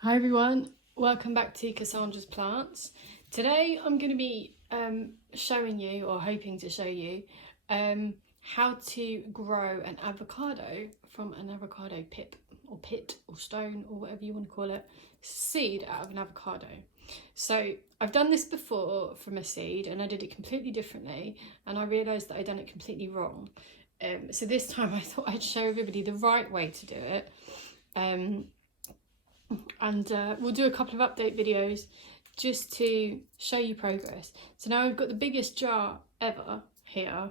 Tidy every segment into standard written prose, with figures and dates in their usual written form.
Hi everyone, welcome back to Cassandra's Plants. Today I'm going to be showing you, or hoping to show you, how to grow an avocado from an avocado pit or stone or whatever you want to call it, seed out of an avocado. So I've done this before from a seed and I did it completely differently, and I realised that I'd done it completely wrong. So this time I thought I'd show everybody the right way to do it. And we'll do a couple of update videos just to show you progress. So now we've got the biggest jar ever here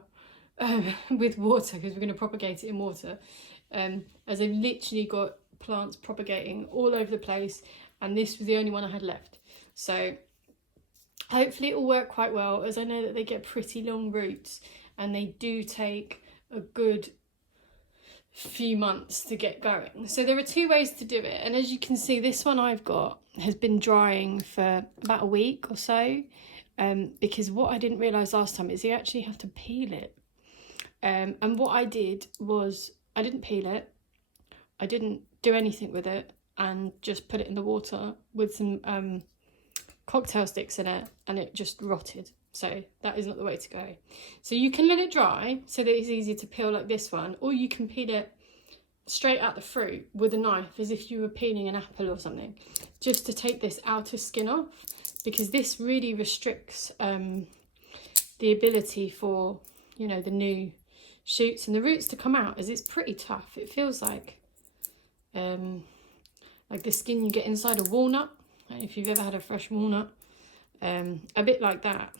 with water, because we're going to propagate it in water, as I've literally got plants propagating all over the place, and this was the only one I had left. So hopefully it will work quite well, as I know that they get pretty long roots and they do take a good few months to get going. So there are two ways to do it, and as you can see, this one I've got has been drying for about a week or so, because what I didn't realise last time is you actually have to peel it, and what I did was I didn't peel it, I didn't do anything with it, and just put it in the water with some cocktail sticks in it, and it just rotted. So that is not the way to go. So you can let it dry so that it's easy to peel like this one, or you can peel it straight out the fruit with a knife as if you were peeling an apple or something, just to take this outer skin off, because this really restricts the ability for, you know, the new shoots and the roots to come out, as it's pretty tough. It feels like the skin you get inside a walnut, if you've ever had a fresh walnut, a bit like that.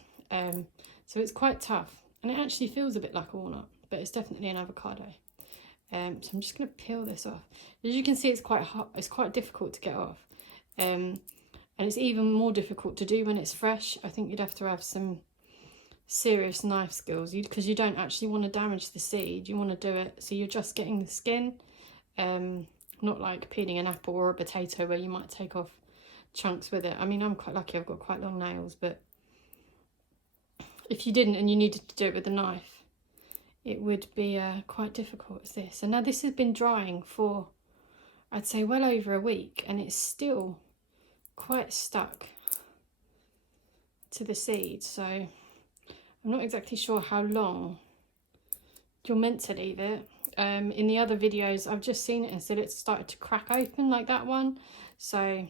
So it's quite tough, and it actually feels a bit like a walnut, but it's definitely an avocado. So I'm just going to peel this off. As you can see, it's quite hot. It's quite difficult to get off, and it's even more difficult to do when it's fresh. I think you'd have to have some serious knife skills, because you don't actually want to damage the seed. You want to do it so you're just getting the skin, not like peeling an apple or a potato where you might take off chunks with it. I mean, I'm quite lucky, I've got quite long nails, but if you didn't and you needed to do it with a knife, it would be quite difficult as this. And now this has been drying for, I'd say, well over a week, and it's still quite stuck to the seed. So I'm not exactly sure how long you're meant to leave it. In the other videos I've just seen it and said it's started to crack open like that one, so I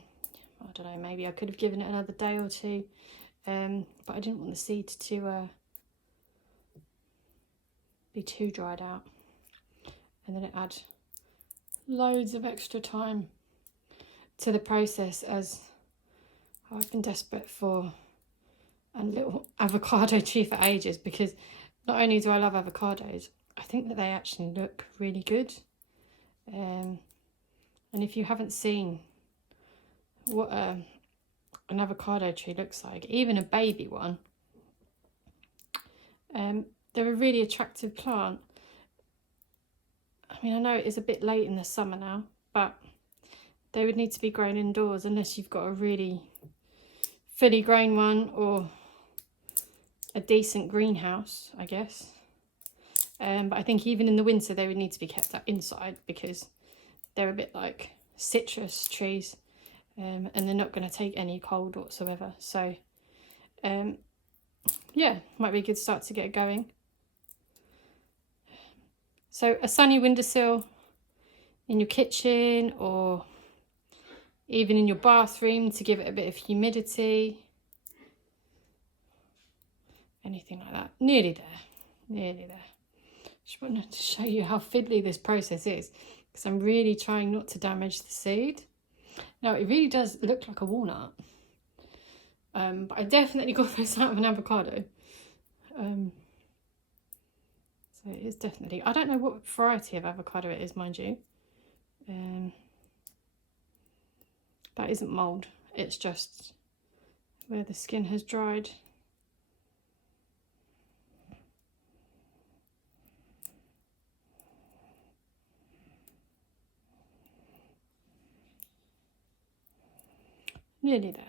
don't know, maybe I could have given it another day or two, but I didn't want the seed to be too dried out, and then it add loads of extra time to the process, as I've been desperate for a little avocado tree for ages, because not only do I love avocados, I think that they actually look really good, and if you haven't seen what an avocado tree looks like, even a baby one, they're a really attractive plant. I mean, I know it is a bit late in the summer now, but they would need to be grown indoors unless you've got a really fully grown one or a decent greenhouse, I guess. But I think even in the winter they would need to be kept inside, because they're a bit like citrus trees, and they're not going to take any cold whatsoever. So yeah, might be a good start to get going. So a sunny windowsill in your kitchen, or even in your bathroom to give it a bit of humidity. Anything like that. Nearly there. Nearly there. Just wanted to show you how fiddly this process is, because I'm really trying not to damage the seed. Now, it really does look like a walnut, but I definitely got this out of an avocado. So it is definitely, I don't know what variety of avocado it is, mind you. That isn't mould, it's just where the skin has dried. Nearly there.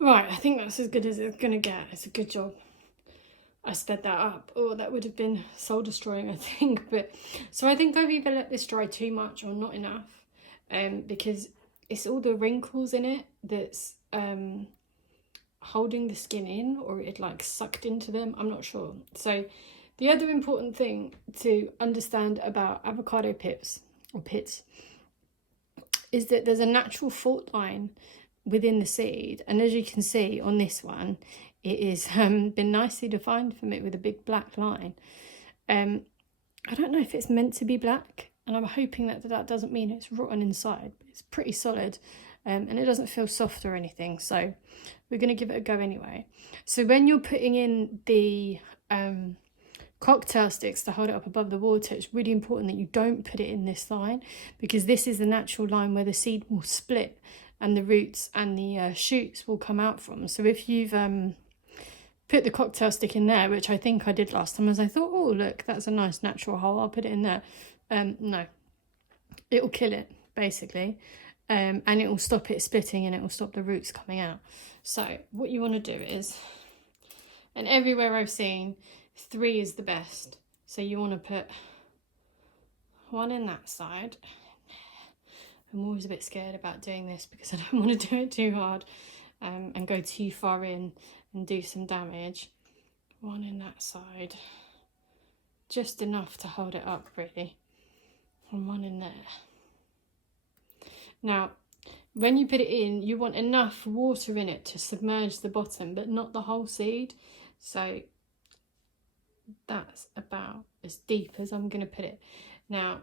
Right, I think that's as good as it's gonna get. It's a good job I sped that up, or that would have been soul destroying, I think. But so I think I've either let this dry too much or not enough, because it's all the wrinkles in it that's holding the skin in, or it like sucked into them. I'm not sure. So the other important thing to understand about avocado pips or pits is that there's a natural fault line within the seed, and as you can see on this one, it is been nicely defined for me with a big black line. I don't know if it's meant to be black, and I'm hoping that that doesn't mean it's rotten inside. It's pretty solid, and it doesn't feel soft or anything, so we're going to give it a go anyway. So when you're putting in the cocktail sticks to hold it up above the water, it's really important that you don't put it in this line, because this is the natural line where the seed will split and the roots and the shoots will come out from. So if you've put the cocktail stick in there, which I think I did last time, as I thought, oh look, that's a nice natural hole, I'll put it in there. No, it will kill it basically, and it will stop it splitting and it will stop the roots coming out. So what you want to do is, and everywhere I've seen, 3 is the best. So you want to put 1 in that side. I'm always a bit scared about doing this because I don't want to do it too hard and go too far in and do some damage. 1 in that side, just enough to hold it up really, and 1 in there. Now when you put it in, you want enough water in it to submerge the bottom, but not the whole seed. So that's about as deep as I'm going to put it. Now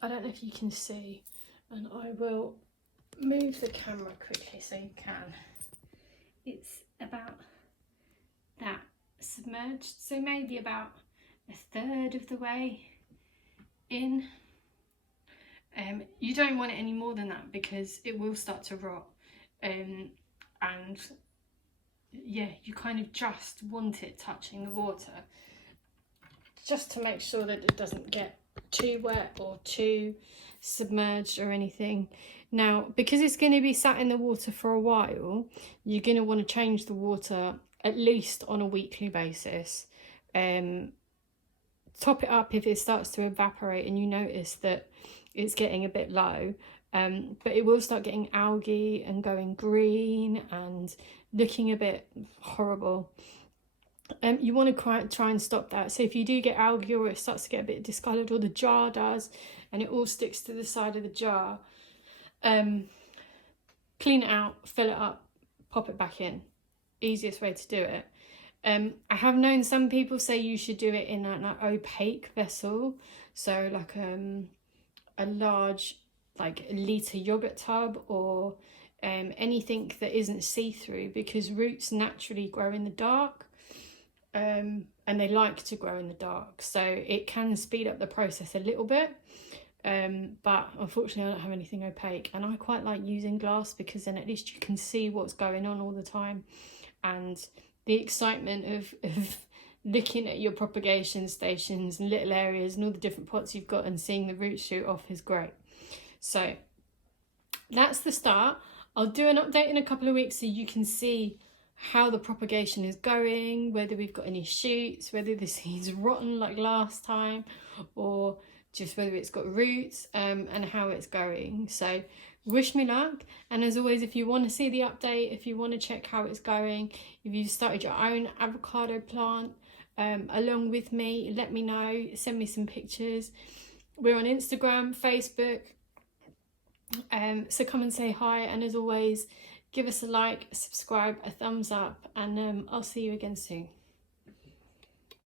I don't know if you can see, and I will move the camera quickly so you can. It's about that submerged, so maybe about 1/3 of the way in. You don't want it any more than that because it will start to rot, and yeah, you kind of just want it touching the water, just to make sure that it doesn't get too wet or too submerged or anything. Now, because it's going to be sat in the water for a while, you're going to want to change the water at least on a weekly basis. Top it up if it starts to evaporate and you notice that it's getting a bit low, but it will start getting algae and going green and looking a bit horrible. You want to try and stop that. So if you do get algae, or it starts to get a bit discoloured, or the jar does and it all sticks to the side of the jar, clean it out, fill it up, pop it back in. Easiest way to do it. I have known some people say you should do it in an opaque vessel, so like a large, like a litre yogurt tub, or anything that isn't see-through, because roots naturally grow in the dark, and they like to grow in the dark, so it can speed up the process a little bit. But unfortunately I don't have anything opaque, and I quite like using glass because then at least you can see what's going on all the time, and the excitement of looking at your propagation stations and little areas and all the different pots you've got and seeing the roots shoot off is great. So that's the start. I'll do an update in a couple of weeks so you can see how the propagation is going, whether we've got any shoots, whether the seed's rotten like last time, or just whether it's got roots, and how it's going. So wish me luck, and as always, if you want to see the update, if you want to check how it's going, if you've started your own avocado plant along with me, let me know, send me some pictures. We're on Instagram, Facebook, so come and say hi, and as always, give us a like, subscribe, a thumbs up, and I'll see you again soon.